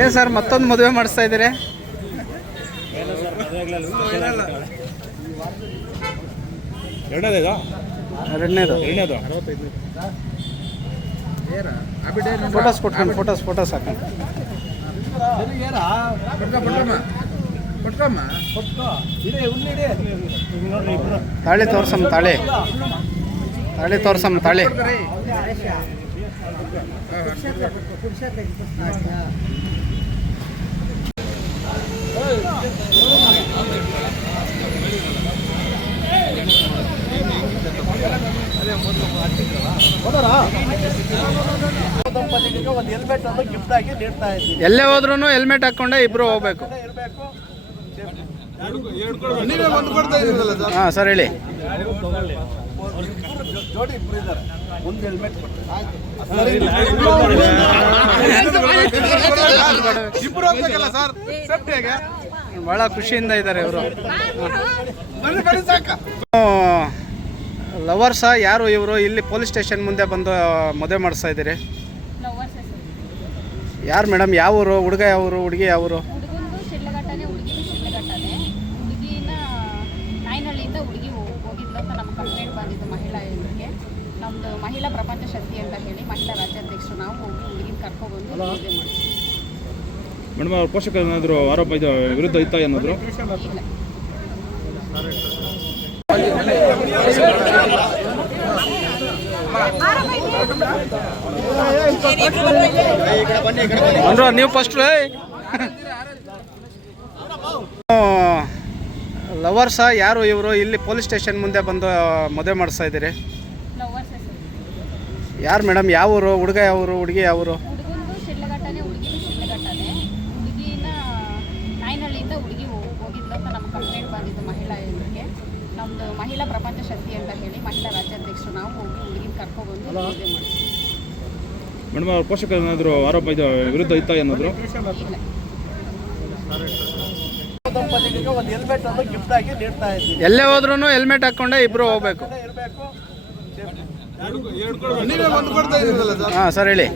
ಏನು ಸರ್ ಮತ್ತೊಂದು ಮದುವೆ ಮಾಡಿಸ್ತಾ ಇದ್ದೀರಿ? ಎರಡನೇದು ಫೋಟೋಸ್ ಕೊಟ್ಕೊಂಡು ಫೋಟೋಸ್ ಹಾಕೊಂಡು ತಾಳಿ ತೋರ್ಸಮ್ಮ ತಾಳಿ ತೋರ್ಸಮ್ಮ ತಾಳಿ. ಒಂದು ಹೆಲ್ಮೆಟ್ ಅನ್ನು ಗಿಫ್ಟ್ ಆಗಿ ನೀಡ್ತಾ ಇದ್ದೀವಿ. ಎಲ್ಲೇ ಹೋದ್ರೂ ಹೆಲ್ಮೆಟ್ ಹಾಕ್ಕೊಂಡೆ ಇಬ್ರು ಹೋಗ್ಬೇಕು. ಹಾಂ ಸರ್ ಹೇಳಿ. ಜೋಡಿ ಇಬ್ರು ಇದ್ದಾರೆ, ಒಂದು ಹೆಲ್ಮೆಟ್ ಭಾಳ ಖುಷಿಯಿಂದ ಇದ್ದಾರೆ ಇವರು. ಲವರ್ಸಾ ಯಾರು ಇವರು? ಇಲ್ಲಿ ಪೊಲೀಸ್ ಸ್ಟೇಷನ್ ಮುಂದೆ ಬಂದು ಮದುವೆ ಮಾಡಿಸ್ತಾ ಇದ್ದೀರಿ. ಯಾರು ಮೇಡಮ್? ಯಾವ ಊರು? ಹುಡುಗ ಯಾವ ಊರು? ಹುಡುಗಿ ಯಾವ ಊರು? ಹುಡುಗಂದು ಶಿಡ್ಲಘಟ್ಟನೆ, ಹುಡುಗಿದು ಶಿಡ್ಲಘಟ್ಟನೆ. ಹುಡುಗಿನ ನಾಯನಹಳ್ಳಿಯಿಂದ ಹುಡುಗಿ ಹೋಗಿದ್ಲು ಅಂತ ನಮ್ಮ ಕಂಪ್ಲೇಂಟ್ ಬಂದಿದ್ದು ಮಹಿಳಾ ಇಲಾಖೆಗೆ. ನಮ್ಮದು ಮಹಿಳಾ ಪ್ರಪಂಚ ಶಕ್ತಿ ಅಂತ ಹೇಳಿ ಮಹಿಳಾ ರಾಜ್ಯಾಧ್ಯಕ್ಷರು ನಾವು ಹೋಗಿ ಹುಡುಗಿನ ಕರ್ಕೊಬಂದು ಮದುವೆ ಮಾಡಿದ್ವಿ. ಮೇಡಮ್ ಅವ್ರ ಪೋಷಕರು ಏನಾದರೂ ಆರೋಪ ಇದು ವಿರುದ್ಧ ಇತ್ತ ಏನಾದರೂ? ಇಲ್ಲ. ಅಂದ್ರೆ ನೀವು ಫಸ್ಟ್ ಲವರ್ಸಾ ಯಾರು ಇವರು? ಇಲ್ಲಿ ಪೊಲೀಸ್ ಸ್ಟೇಷನ್ ಮುಂದೆ ಬಂದು ಮದುವೆ ಮಾಡಿಸ್ತಾ ಇದ್ದೀರಿ. ಯಾರು ಮೇಡಮ್? ಯಾವ ಊರು? ಹುಡುಗ ಯಾವ ಊರು? ಹುಡುಗಿ ಯಾವ ಊರು? ಹುಡುಗಂದು ಶಿಡ್ಲಘಟ್ಟನೆ, ಹುಡುಗಿದು ಶಿಡ್ಲಘಟ್ಟನೆ. ಹುಡುಗಿನ ನಾಯನಹಳ್ಳಿಯಿಂದ ಹುಡುಗಿ ಹೋಗಿದ್ಲು ಅಂತ ನಮ್ಮ ಕಂಪ್ಲೇಂಟ್ ಬಂದಿದ್ದು ಮಹಿಳಾ ಇಲಾಖೆಗೆ. ನಮ್ಮದು ಮಹಿಳಾ ಪ್ರಪಂಚ ಶಕ್ತಿ ಅಂತ ಹೇಳಿ ಮಹಿಳಾ ರಾಜ್ಯಾಧ್ಯಕ್ಷರು ನಾವು ಹೋಗಿ ಹುಡುಗಿನ ಕರ್ಕೊಬಂದು ಮದುವೆ ಮಾಡಿದ್ವಿ. ಮೇಡಮ್ ಅವ್ರ ಪೋಷಕರು ಏನಾದರೂ ಆರೋಪ ಇದು ವಿರುದ್ಧ ಇತ್ತ ಏನಾದರೂ? ಇಲ್ಲ. ದಂಪತಿಗಳಿಗೆ ಒಂದು ಹೆಲ್ಮೆಟ್ ಅನ್ನು ಗಿಫ್ಟ್ ಆಗಿ ನೀಡ್ತಾ ಇದ್ದೀವಿ. ಎಲ್ಲೇ ಹೋದ್ರೂ ಹೆಲ್ಮೆಟ್ ಹಾಕ್ಕೊಂಡೆ ಇಬ್ರು ಹೋಗ್ಬೇಕು. ಹಾಂ ಸರ್ ಹೇಳಿ.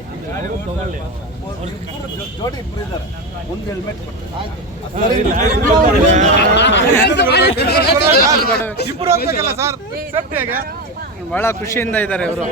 ಜೋಡಿ ಇಬ್ರು ಇದ್ದಾರೆ, ಒಂದು ಹೆಲ್ಮೆಟ್ ಭಾಳ ಖುಷಿಯಿಂದ ಇದ್ದಾರೆ ಇವರು.